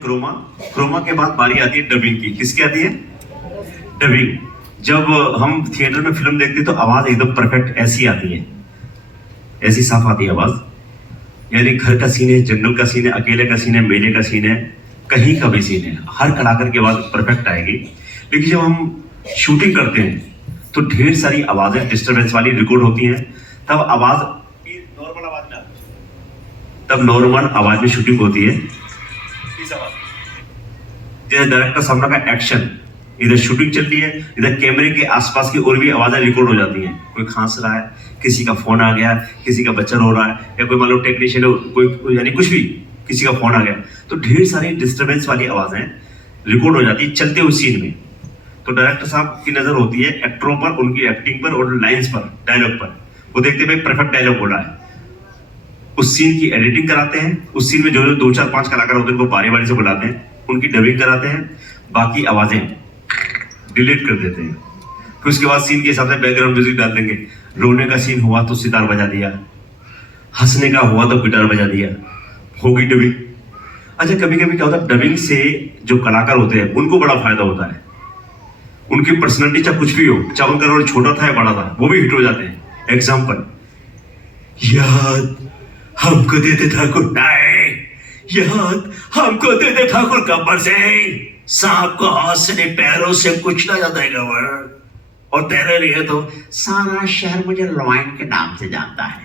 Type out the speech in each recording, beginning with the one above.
Croma Croma के बाद बारी आती है डबिंग की। किसकी आती है? डबिंग। जब हम थिएटर में फिल्म देखते हैं तो आवाज एकदम परफेक्ट ऐसी आती है, ऐसी साफ आती है आवाज। यानी घर का सीन है, जंगल का सीन है, अकेले का सीन है, मेले का सीन है, कहीं का भी सीन है, हर कलाकार की आवाज परफेक्ट आएगी। लेकिन जब हम शूटिंग करते हैं तो ढेर सारी आवाजें डिस्टर्बेंस वाली रिकॉर्ड होती हैं। तब आवाज नॉर्मल आवाज ना, तब नॉर्मल आवाज में शूटिंग होती है। जैसे डायरेक्टर सामने का एक्शन, इधर शूटिंग चल रही है, इधर कैमरे के आसपास की और भी आवाजें रिकॉर्ड हो जाती हैं। कोई खांस रहा है, किसी का फोन आ गया, किसी का बच्चा रो रहा है, या कोई मान लो टेक्नीशियन कोई यानी कुछ भी, किसी का फोन आ गया, तो ढेर सारी डिस्टर्बेंस वाली आवाजें रिकॉर्ड हो जाती है चलते हुए सीन में। तो डायरेक्टर साहब की नजर होती है एक्टरों पर, उनकी एक्टिंग पर और लाइन्स पर, डायलॉग पर। वो देखते भाई परफेक्ट डायलॉग बोला है, उस सीन की एडिटिंग कराते हैं। उस सीन में जो 2 4 5 कलाकार होते हैं उनको बारी बारी से बुलाते हैं, उनकी डबिंग कराते हैं, बाकी आवाजें डिलीट कर देते हैं। फिर उसके बाद सीन के हिसाब से बैकग्राउंड म्यूजिक डाल देंगे। रोने का सीन हुआ तो सितार बजा दिया, हंसने का हुआ तो गिटार बजा दिया, होगी डबिंग। अच्छा, कभी कभी क्या होता है, डबिंग से जो कलाकार होते हैं उनको बड़ा फायदा होता है। उनकी पर्सनैलिटी चाहे कुछ भी हो, चाहे उनका रोल छोटा था या बड़ा था, वो भी हिट हो जाते हैं। एग्जाम्पल, याद हमको देते ठाकुर नाइट, याद हमको देते ठाकुर गब्बर सिंह, सांप को हाथ से नहीं पैरों से कुचला जाता है गब्बर, और तेरे लिए तो सारा शहर मुझे लॉयन के नाम से जानता है।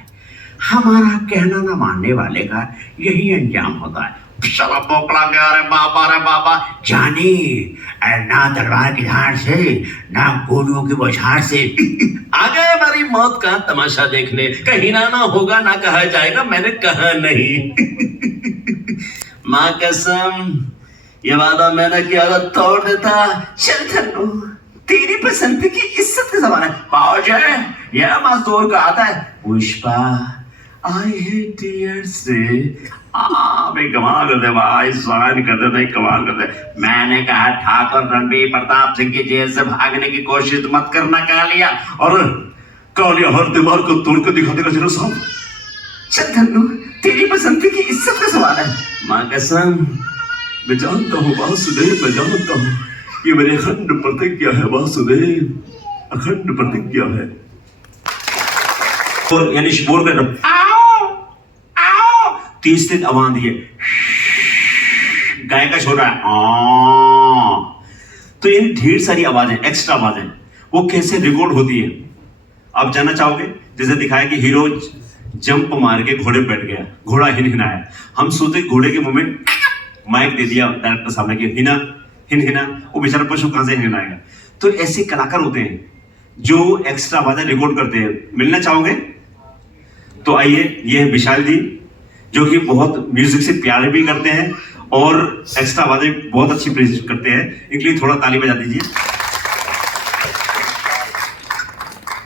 हमारा कहना ना मानने वाले का यही अंजाम होता है। साला पोकला गया, अरे बाबा जानी, ना तलवार की धार से, ना गोलियों की बौछार से आ गए हमारी मौत का तमाशा देखने। कहीं ना होगा ना कहा जाएगा मैंने कहा नहीं। माँ कसम, ये वादा मैंने किया था तोड़ देता। चल धन्नो, तेरी पसंद की इज्जत का सवाल है। पाओ यह मजदूर का आता है पुष्पा, आई हेट टीयर्स से। भाई कमाल कर दे भाई, साइन कर दे, नहीं कमाल कर दे। मैंने कहा ठाकुर रणबीर प्रताप सिंह की जेल से भागने की कोशिश मत करना, कहा लिया, और कालिया हर दीवार को तोड़ कर दिखा देगा जरा साहब। चल धन्नो, तेरी पसंद की इज्जत का सवाल है। माँ कसम, मैं जानता हूँ वासुदेव, मैं जानता हूँ ये मेरी अखंड प्रतिज्ञा है वासुदेव, अखंड प्रतिज्ञा है। और यानी बोल कर 30 दिन आवाज दिए, गाय का छोटा है। तो ये ढेर सारी आवाजें, एक्स्ट्रा आवाजें, वो कैसे रिकॉर्ड होती है आप जानना चाहोगे? जैसे दिखाया कि हीरो जंप मार के घोड़े पे बैठ गया, घोड़ा हिनहिनाया। हम सोचते घोड़े के मुंह में माइक दे दिया डायरेक्टर सामने कि हिना हिनहिना, वो बेचारा पशु कहां से हिनहिनाएगा। तो ऐसे कलाकार होते हैं जो एक्स्ट्रा आवाजें रिकॉर्ड करते हैं। मिलना चाहोगे? तो आइए, ये है विशाल जी, जो कि बहुत म्यूजिक से प्यार भी करते हैं और एक्स्ट्रा आवाजें बहुत अच्छी प्रेजेंट करते हैं। इनके लिए थोड़ा ताली बजा दीजिए।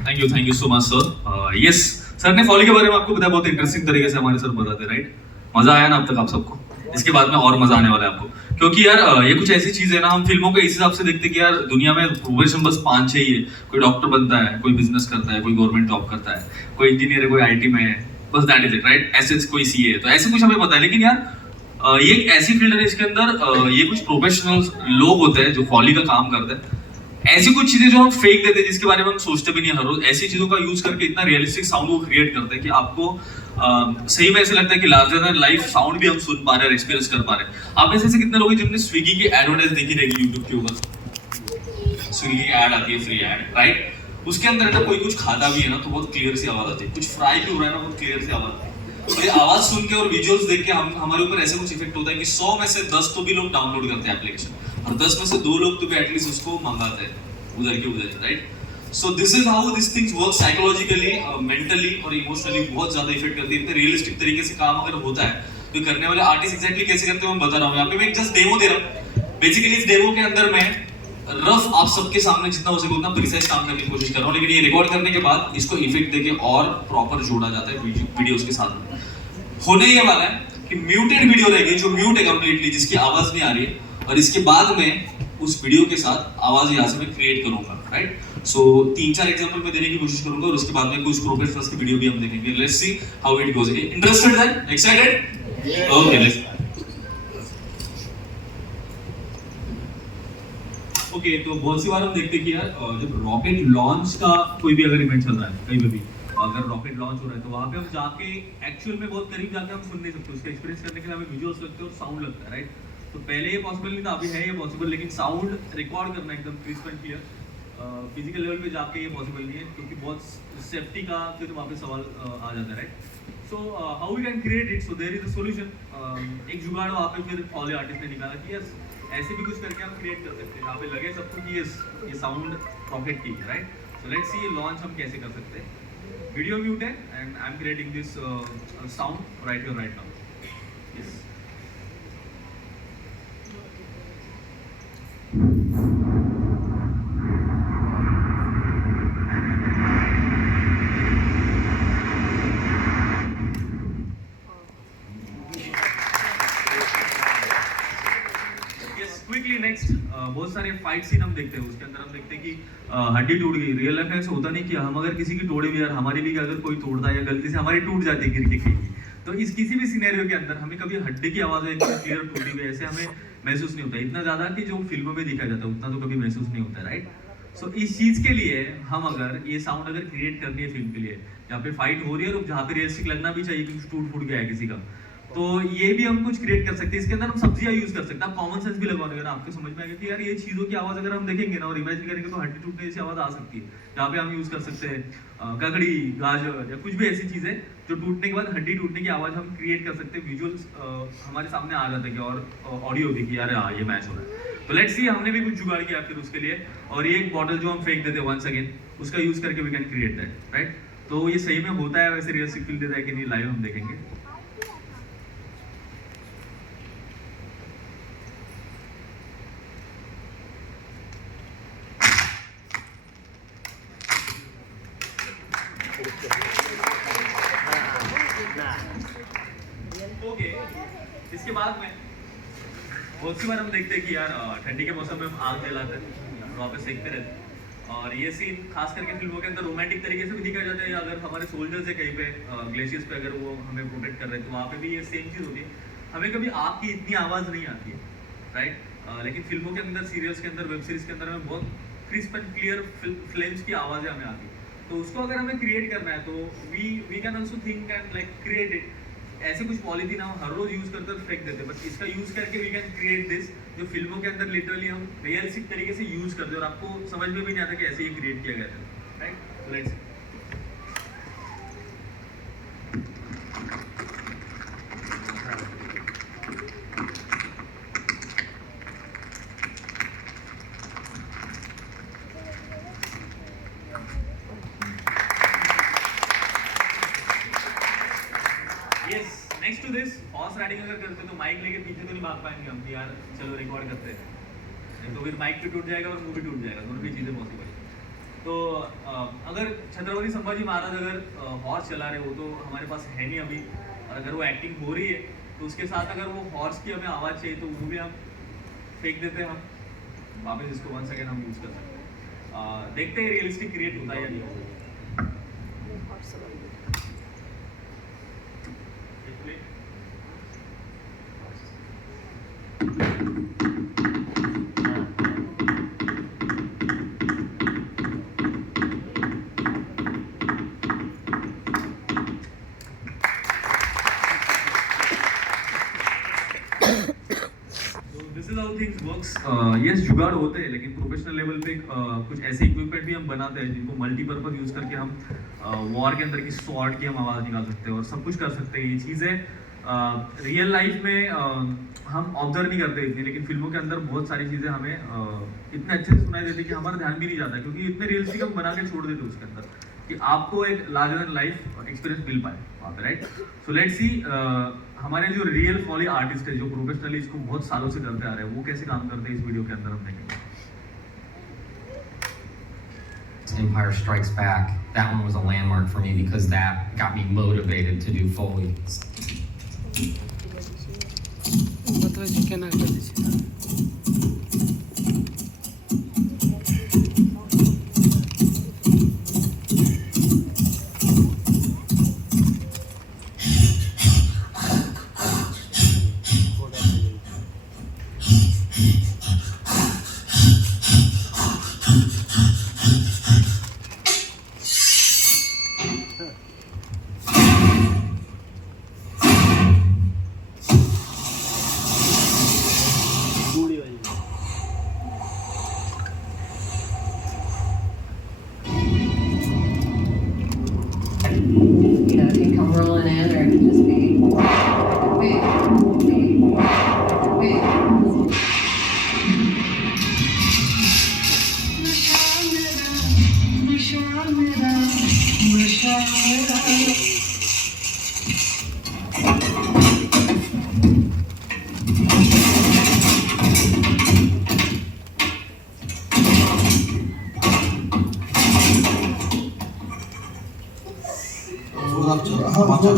Thank you so much sir. Yes, sir ने फॉली के बारे में आपको बताया, बहुत इंटरेस्टिंग तरीके से हमारे सर बताते, राइट? मजा आया ना अब तक आप सबको? इसके बाद में और मजा आने वाला है आपको, क्योंकि यार ये कुछ ऐसी चीज है ना, हम फिल्मों को इस हिसाब से देखते कि यार दुनिया में प्रोफेशन बस 5-6 ही है। कोई डॉक्टर बनता है, कोई बिजनेस करता है, कोई गवर्नमेंट जॉब करता है, कोई इंजीनियर है, कोई आईटी में है, बस दैट इज इट, राइट? ऐसे कोई सीए है, तो ऐसे कुछ हमें पता है। लेकिन यार ये एक ऐसी फील्ड है इसके अंदर ये कुछ प्रोफेशनल लोग होते हैं जो फॉली का काम करते हैं। ऐसी कुछ चीजें जो हम फेक देते हैं, जिसके बारे में हम सोचते भी नहीं हर रोज, ऐसी चीजों का यूज करके इतना रियलिस्टिक साउंड वो क्रिएट करते हैं कि आपको सही में ऐसे लगता है कि लार्जर देन लाइफ साउंड भी हम सुन पा रहे हैं, एक्सपीरियंस कर पा रहे हैं। आप में से कितने लोग हैं जिन्होंने स्विगी की एडवर्टाइज देखी रहेगी यूट्यूब के ऊपर? स्विगी की एड आती है, फ्री एड, राइट? उसके अंदर ना कोई कुछ खाता भी है ना तो बहुत क्लियर सी आवाज आती है, कुछ फ्राई भी हो रहा है ना बहुत क्लियर सी आवाज आती है। तो ये आवाज सुन के और विजुअल्स देख के हमारे ऊपर ऐसे कुछ इफेक्ट होता है कि 100 में से 10 तो भी लोग डाउनलोड करते हैं एप्लीकेशन, और 10 में से 2 लोग तो भी एटलीस्ट उसको मंगाते हैं उधर के उधर, right? So this is how this things work psychologically, mentally और इमोशनली बहुत ज्यादा इफेक्ट करती है। इतने रियलिस्टिक तरीके से काम अगर होता है तो करने वाले आर्टिस्ट एग्जैक्टली कैसे करते हैं मैं बता रहा हूँ। यहाँ पे मैं एक जस्ट डेमो दे रहा हूँ। बेसिकली इस डेमो के अंदर मैं रफ आप सबके सामने जितना हो सके उतना प्रिसाइज काम करने की कोशिश कर रहा हूँ, लेकिन ये रिकॉर्ड करने के बाद इसको इफेक्ट देके और प्रॉपर जोड़ा जाता है वीडियोस के साथ में। होने ये वाला है कि म्यूटेड वीडियो रहेगी, जो म्यूट है कंप्लीटली, जिसकी आवाज नहीं आ रही है, और इसके बाद में उस वीडियो के साथ आवाज यहाँ से मैं क्रिएट करूंगा, राइट? सो 3-4 एग्जांपल मैं देने की कोशिश करूंगा, और उसके बाद में कुछ प्रोफेशनल्स की वीडियो भी हम देखेंगे। Let's see how it goes. Interested then? Excited? Okay, let's okay तो बहुत सी बार हम देखते हैं कि यार जब रॉकेट लॉन्च का कोई भी अगर इवेंट चल रहा है कहीं पे भी, अगर रॉकेट लॉन्च हो रहा है तो वहाँ पे हम जाके एक्चुअल में बहुत करीब जाके हम सुन नहीं सकते, उसका एक्सपीरियंस करने के लिए हमें विजुअल्स लगते हैं और साउंड लगता है, राइट? तो पहले ये पॉसिबल नहीं था, अभी है ये पॉसिबल, लेकिन साउंड रिकॉर्ड करना एकदम crisp and clear physical level पे जाके ये पॉसिबल नहीं है, क्योंकि बहुत सेफ्टी का फिर वहाँ पे सवाल आ जाता है, right? So how we can create it, so there is a solution. एक जुगाड़ वहाँ पे फिर फॉली आर्टिस्ट ने निकाला कि यस ऐसे भी कुछ करके हम क्रिएट कर सकते हैं जहाँ पे लगे सबको कि ये साउंड रॉकेट की है, राइट? सो लेट्स सी ये लॉन्च हम कैसे कर सकते हैं। वीडियो म्यूट है and I am creating this sound right here right now. Yes quickly next बहुत सारे फाइट सीन हम देखते हैं, उसके अंदर हम देखते हैं कि हड्डी टूट गई। रियल लाइफ में ऐसा होता नहीं कि हम अगर किसी की तोड़े भी यार, हमारी भी अगर कोई तोड़ता है या गलती से हमारी टूट जाती है गिर के कहीं, तो इस किसी भी सिनेरियो के अंदर हमें कभी हड्डी की आवाज एकदम क्लियर टूटी हुई ऐसे हमें महसूस नहीं होता, इतना ज्यादा कि जो फिल्मों में दिखाया जाता है उतना तो कभी महसूस नहीं होता, राइट? सो इस चीज के लिए हम अगर ये साउंड अगर क्रिएट करनी है फिल्म के लिए, जहाँ पे फाइट हो रही है और जहाँ पे रियलिस्टिक लगना भी चाहिए कि टूट फूट गया है किसी का, तो ये भी हम कुछ क्रिएट कर सकते हैं। इसके अंदर हम सब्जियां यूज कर सकते हैं, आप कॉमन सेंस भी लगवाने अगर आपको समझ में आएगा कि यार ये चीजों की आवाज अगर हम देखेंगे ना और इमेजिन करेंगे तो हड्डी टूटने जैसी आवाज आ सकती है, जहाँ पे हम यूज कर सकते हैं ककड़ी, गाजर या कुछ भी ऐसी चीजें जो टूटने के बाद हड्डी टूटने की आवाज हम क्रिएट कर सकते हैं। विजुअल्स हमारे सामने आ जाते हैं और ऑडियो भी कि यार हाँ ये मैच हो रहा है। तो लेट्स सी हमने भी कुछ जुगाड़ किया फिर उसके लिए, और ये एक बॉटल जो हम फेंक देते हैं वंस अगेन, उसका यूज करके we can create that, right? तो ये सही में होता है वैसे रियलिस्टिक फील देता है कि नहीं, लाइव हम देखेंगे। ओके इसके बाद में बहुत सी बार हम देखते हैं कि यार ठंडी के मौसम में हम आग जलाते हैं, वहाँ पे सेकते रहते हैं, और ये सीन खास करके फिल्मों के अंदर रोमांटिक तरीके से भी दिखाया जाता है। अगर हमारे सोल्जर्स है कहीं पे ग्लेशियर्स पे अगर वो हमें प्रोटेक्ट कर रहे हैं तो वहाँ पे भी ये सेम चीज़ होती है। हमें कभी आग की इतनी आवाज़ नहीं आती है, राइट? लेकिन फिल्मों के अंदर, सीरियल्स के अंदर, वेब सीरीज के अंदर हमें बहुत क्रिस्प एंड क्लियर फ्लेम्स की आवाज़ें हमें आती है। तो उसको अगर हमें क्रिएट करना है तो we can also think and like create it. ऐसे कुछ पॉलीथीन हम हर रोज यूज करते फेंक देते हैं, बट इसका यूज करके वी कैन क्रिएट दिस, जो फिल्मों के अंदर लिटरली हम रियलिस्टिक तरीके से यूज करते हैं और आपको समझ में भी नहीं आता कि ऐसे ही क्रिएट किया गया था, right? Let's next to this horse riding अगर करते हैं तो माइक लेके पीछे तो नहीं भाग पाएंगे हम कि यार चलो रिकॉर्ड करते हैं, तो फिर माइक भी टूट जाएगा और मूवी टूट जाएगा, दोनों भी चीज़ें पॉसिबल है। तो अगर छत्रपति संभाजी महाराज अगर हॉर्स चला रहे हो तो हमारे पास है नहीं अभी, और अगर वो एक्टिंग हो रही है तो उसके साथ अगर वो हॉर्स की हमें आवाज़ चाहिए तो वो भी हम फेंक देते हैं, हम वापस इसको वन सेकेंड हम यूज़ कर सकते हैं। देखते हैं रियलिस्टिक क्रिएट होता है या नहीं। यस जुगाड़ होते हैं, लेकिन प्रोफेशनल लेवल पे कुछ ऐसे इक्विपमेंट भी हम बनाते हैं जिनको मल्टीपर्पज यूज करके हम वॉर के अंदर की स्वॉर्ड की हम आवाज़ निकाल सकते हैं और सब कुछ कर सकते हैं। ये चीज़ें रियल लाइफ में हम ऑब्जर्व नहीं करते इतनी, लेकिन फिल्मों के अंदर बहुत सारी चीज़ें हमें इतने अच्छे से सुनाई देती कि हमारा ध्यान भी नहीं जाता, क्योंकि इतने रियलिस्टिक हम बना के छोड़ देते उसके अंदर कि आपको एक लार्जर देन लाइफ एक्सपीरियंस मिल पाए वहाँ पे, राइट? सो लेट्स सी हमारे जो रियल फॉली आर्टिस्ट है जो प्रोफेशनली इसको बहुत सालों से करते आ रहे हैं वो कैसे काम करते हैं, इस वीडियो के अंदर हम देखेंगे। Empire Strikes Back, that one was a landmark for me because that got me motivated to do Foley.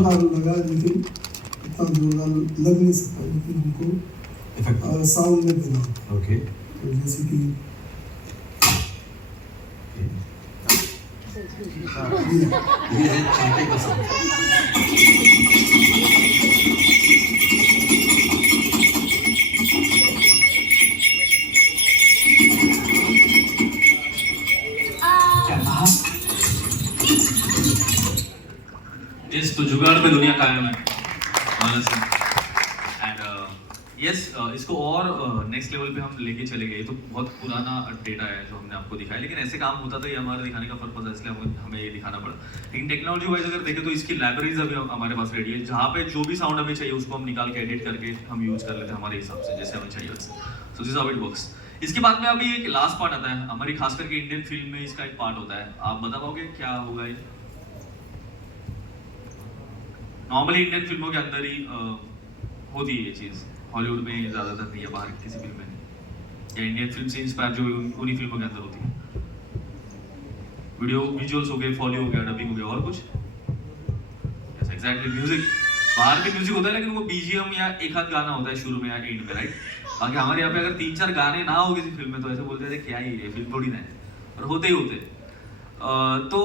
जोरदार लगा, लेकिन इतना जोरदार लग नहीं सकता, लेकिन हमको साउंड में देना। ओके तो जैसे कि ये है छाते का साउंड। यस, तो जुगाड़ पे दुनिया कायम है ऑनेस्टली। एंड यस, इसको और नेक्स्ट लेवल पे हम लेके चले गए। तो बहुत पुराना डेटा है जो हमने आपको दिखाया, लेकिन ऐसे काम होता था, ये हमारा दिखाने का पर्पज है, इसलिए हमें ये दिखाना पड़ा। लेकिन टेक्नोलॉजी वाइज अगर देखें तो इसकी लाइब्रेरीज अभी हमारे पास रेडी है, जहाँ पे जो भी साउंड हमें चाहिए उसको हम निकाल के एडिट करके हम यूज कर लेते हैं हमारे हिसाब से, जैसे हमें चाहिए वैसे। So this how it works. इसके बाद में अभी एक लास्ट पार्ट आता है हमारी, खास करके इंडियन फिल्म में इसका एक पार्ट होता है। आप बता पाओगे क्या होगा ये? नॉर्मली इंडियन फिल्मों के अंदर ही होती है ये चीज़, हॉलीवुड में ज़्यादातर नहीं है, बाहर किसी फिल्म में नहीं, या इंडियन फिल्म से इंस्पायर जो उन्हीं फिल्मों के अंदर होती है। वीडियो विजुअल्स हो गए, फॉली हो गया, डबिंग हो गया, और कुछ यस एग्जैक्टली म्यूजिक। बाहर भी म्यूजिक होता है, लेकिन वो बीजीएम या एक आध गाना होता है शुरू में या एंड में, राइट? बाकी हमारे यहाँ पे अगर 3-4 गाने ना हो किसी फिल्म में तो ऐसे बोलते थे क्या ही है, फिल्म थोड़ी ना है, और होते ही होते। तो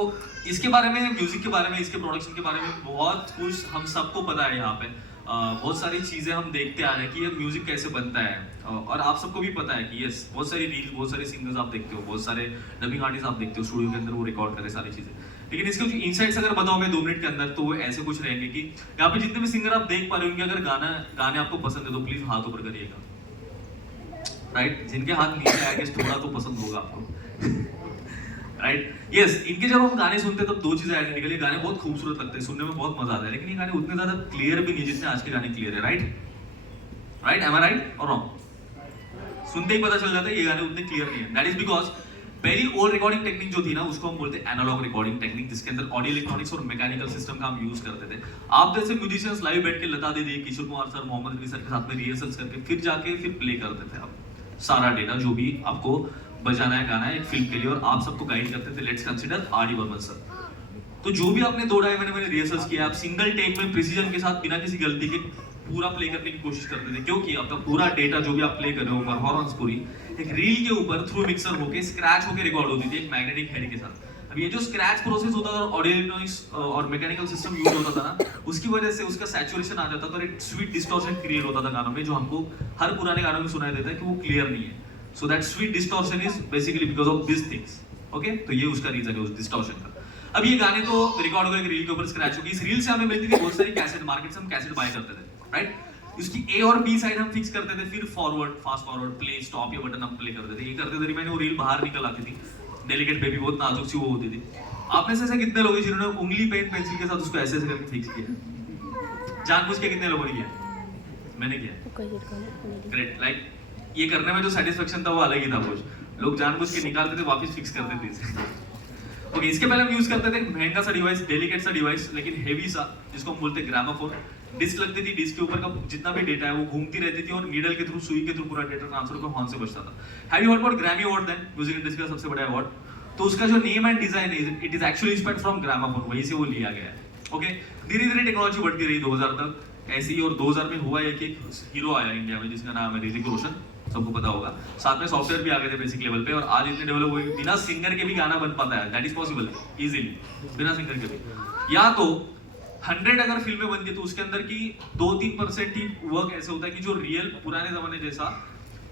इसके बारे में, म्यूजिक के बारे में, इसके प्रोडक्शन के बारे में बहुत कुछ हम सबको पता है यहाँ पे। बहुत सारी चीजें हम देखते आ रहे हैं कि ये म्यूजिक कैसे बनता है, और आप सबको भी पता है कि यस, बहुत सारी रील, बहुत सारे सिंगर्स आप देखते हो, बहुत सारे डबिंग आर्टिस्ट आप देखते हो स्टूडियो के अंदर, वो रिकॉर्ड करे सारी चीजें। लेकिन इसके कुछ इनसाइट्स अगर बताओ मैं 2 मिनट के अंदर, तो वो ऐसे कुछ रहेंगे कि यहाँ पे जितने भी सिंगर आप देख पा रहे होंगे, अगर गाने आपको पसंद है तो प्लीज हाथ ऊपर करिएगा, राइट? जिनके हाथ नीचे आएंगे थोड़ा तो पसंद होगा आपको, राइट? यस, इनके जब हम गाने सुनते हैं तब 2 चीजें आइडेंटिकल, ये गाने बहुत खूबसूरत लगते हैं, सुनने में बहुत मजा आता है, लेकिन ये गाने उतने ज्यादा क्लियर भी नहीं जितने आज के गाने क्लियर है, राइट? राइट, एम आई राइट और रॉन्ग? सुनते ही पता चल जाता है ये गाने उतने क्लियर नहीं है। दैट इज बिकॉज पहली ओल्ड रिकॉर्डिंग टेक्निक जो थी ना, उसको हम बोलते हैं एनालॉग रिकॉर्डिंग टेक्निक, जिसके अंदर ऑडियो इलेक्ट्रॉनिक्स और मैकेनिकल सिस्टम का हम यूज करते थे। आप जैसे म्यूजिशियंस लाइव बैठ के लता दीदी, किशोर कुमार सर, मोहम्मद रफी सर के साथ में रिहर्सल्स करके फिर जाके फिर प्ले करते थे आप सारा डेटा जो भी आपको बजाना है, गाना है एक फिल्म के लिए, और आप सबको गाइड करते थे। Let's consider R D Burman sir. तो जो भी आपने 2-2.5 महीने में रिहर्सल्स किया, आप सिंगल टेक में प्रिसीजन के साथ बिना किसी गलती के पूरा प्ले करने की कोशिश करते थे, क्योंकि आपका पूरा डेटा जो भी आप प्ले कर रहे हो, परफॉर्मेंस पूरी एक रील के ऊपर थ्रू मिक्सर होके स्क्रैच होके रिकॉर्ड होती थी एक मैग्नेटिक हेड के साथ। अब ये जो स्क्रैच प्रोसेस होता था, ऑडियो इलेक्ट्रॉनिक्स और मैकेनिकल सिस्टम यूज होता था ना, उसकी वजह से उसका सैचुरेशन आ जाता था और एक स्वीट डिस्टॉर्शन क्रिएट होता था गानों में, जो हमको हर पुराने गानों में सुनाई देता है कि वो क्लियर नहीं है। So that sweet distortion is basically because of these things. Okay? तो ये उसका रीजन है उस डिस्टॉर्शन का। अब ये गाने तो रिकॉर्ड हो गए रील के ऊपर स्क्रैच हो गई, इस रील से हमें मिलती थी बहुत सारी कैसेट, मार्केट से हम कैसेट बाय करते थे, राइट? उसकी ए और बी साइड हम फिक्स करते थे, फिर forward, fast forward, play, stop, ये बटन हम प्ले करते थे। ये करते थे, मैंने वो रील बाहर निकल आती थी, डेलिकेट बेबी बहुत नाजुक सी वो होती थी। आप में से ऐसे कितने लोग हैं जिन्होंने उंगली पेन पेंसिल के साथ उसको ऐसे ऐसे करके फिक्स किया? जानबूझ के कितने लोगों ने किया? मैंने किया। ग्रेट। लाइक ये करने में जो सेटिस्फेक्शन था वो अलग ही था। कुछ लोग जानबूझ के निकालते थे, वापस फिक्स करते थे इसे। ओके, इसके पहले हम यूज करते थे महंगा सा डिवाइस, डेलिकेट सा डिवाइस, लेकिन हेवी सा, जिसको हम बोलते हैं ग्रामोफोन। डिस्क लगती थी, डिस्क के ऊपर का जितना भी डेटा है वो घूमती रहती थी और नीडल के थ्रू, सुई के थ्रू पूरा डेटा ट्रांसफर को हॉर्न से बचता था। Have you heard about Grammy award? Then music industry का सबसे बड़ा अवार्ड। तो उसका जो नेम एंड डिजाइन है, it is actually inspired from gramophone, वहीं से वो लिया गया है। ओके, धीरे धीरे टेक्नोलॉजी बढ़ती रही 2000 तक ऐसी, और 2000 में हुआ एक हीरो आया इंडिया में जिसका नाम है ऋतिक रोशन, सबको पता होगा। साथ में सॉफ्टवेयर भी आ गए थे बेसिक लेवल पे, और आज इतने डेवलप हुए बिना सिंगर के भी गाना बन पाता है। दैट इज पॉसिबल इजीली, बिना सिंगर के भी। या तो 100 अगर फिल्में बनती है तो उसके अंदर की 2-3% ही वर्क ऐसे होता है कि जो रियल पुराने जमाने जैसा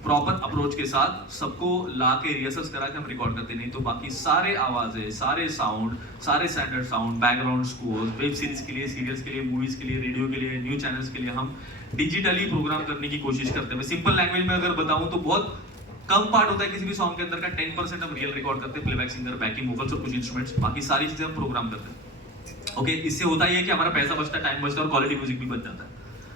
प्रॉपर अप्रोच के साथ सबको ला के रिहर्सल्स करा के हम रिकॉर्ड करते नहीं, तो बाकी सारे आवाजें, सारे साउंड, सारे standard sound, background score, web series के लिए, सीरियल्स के लिए, मूवीज के लिए, रेडियो के लिए, न्यूज चैनल्स के लिए हम डिजिटली प्रोग्राम करने की कोशिश करते हैं। मैं सिंपल लैंग्वेज में अगर बताऊं तो बहुत कम पार्ट होता है किसी भी सॉन्ग के अंदर का, 10% हम रियल रिकॉर्ड करते हैं, प्लेबैक सिंगर, बैकिंग वोकल्स और कुछ इंस्ट्रूमेंट्स, बाकी सारी चीजें हम प्रोग्राम करते हैं। ओके, इससे होता ही है कि हमारा पैसा बचता है, टाइम बचता है और क्वालिटी म्यूजिक भी बन जाता है।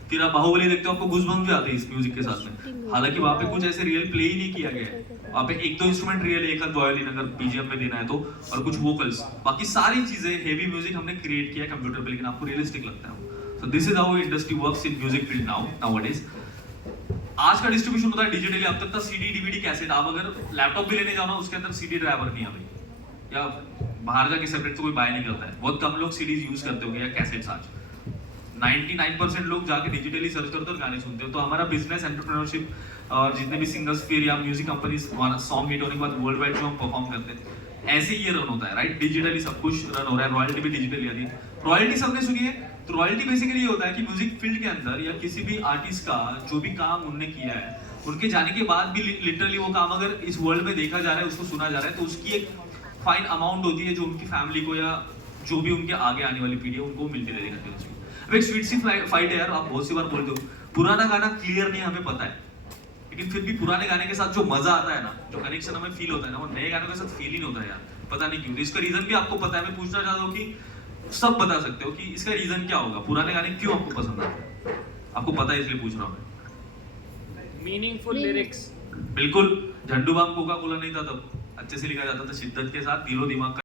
फिर आप बाहुबली देखते हो, आपको गूज़बम्स भी आते हैं इस म्यूजिक के साथ में। हालांकि वहां पे कुछ ऐसे रियल प्ले ही नहीं किया गया है, वहां पे 1-2 इंस्ट्रूमेंट रियल, एक आध वायलिन अगर बीजीएम में देना है तो, और कुछ वोकल्स, बाकी सारी चीजें हेवी म्यूजिक हमने क्रिएट किया कंप्यूटर पे, लेकिन आपको रियलिस्टिक लगता है। So this is how industry works in music field nowadays. आज का डिस्ट्रीब्यूशन होता है डिजिटली। अब तक था सीडी, डीवीडी, कैसेट। आप अगर लैपटॉप भी लेने जाओ ना, उसके अंदर सीडी ड्राइवर नहीं है भाई, या बाहर जाके सेपरेट तो कोई बाय नहीं करता है। बहुत कम लोग सीडीज यूज करते होंगे या कैसेट्स आज। 99% लोग जाके डिजिटली सर्च करते और गाने सुनते हो। तो हमारा बिजनेस एंटरप्रेन्योरशिप और जितने भी सिंगर्स फिर या म्यूजिक कंपनीज सॉन्ग हिट होने के बाद वर्ल्ड वाइड जो हम परफॉर्म करते हैं ऐसे ही ये रन होता है, राइट? डिजिटली सब कुछ रन हो रहा है, रॉयल्टी भी डिजिटली आ रही है। रॉयल्टी सबने सुनी है। तो रॉयल्टी बेसिकली ये होता है कि म्यूजिक फील्ड के अंदर या किसी भी आर्टिस्ट का जो भी काम उनने किया है, उनके जाने के बाद भी लिटरली वो काम अगर इस वर्ल्ड में देखा जा रहा है, उसको सुना जा रहा है, तो उसकी एक फाइन अमाउंट होती है जो उनकी फैमिली को या जो भी उनके आगे आने वाली पीढ़ी है उनको मिलती रहेगी कंटिन्यूसली। अब एक स्वीट सी फाइट है यार, आप बहुत सी बार बोलते हो पुराना गाना क्लियर नहीं हमें पता है, लेकिन फिर भी पुराने गाने के साथ जो मजा आता है ना, जो कनेक्शन हमें फील होता है ना, वो नए गानों के साथ फील ही नहीं होता है यार, पता नहीं क्यों। तो इसका रीजन भी आपको पता है, मैं पूछना चाहता हूँ कि सब बता सकते हो कि इसका रीजन क्या होगा, पुराने गाने क्यों आपको पसंद आते हैं? आपको पता है इसलिए पूछ रहा हूँ मैं। Meaningful lyrics. बिल्कुल, झंडू बाम कोका कोला नहीं था तब, अच्छे से लिखा जाता था शिद्दत के साथ, दिलो दिमाग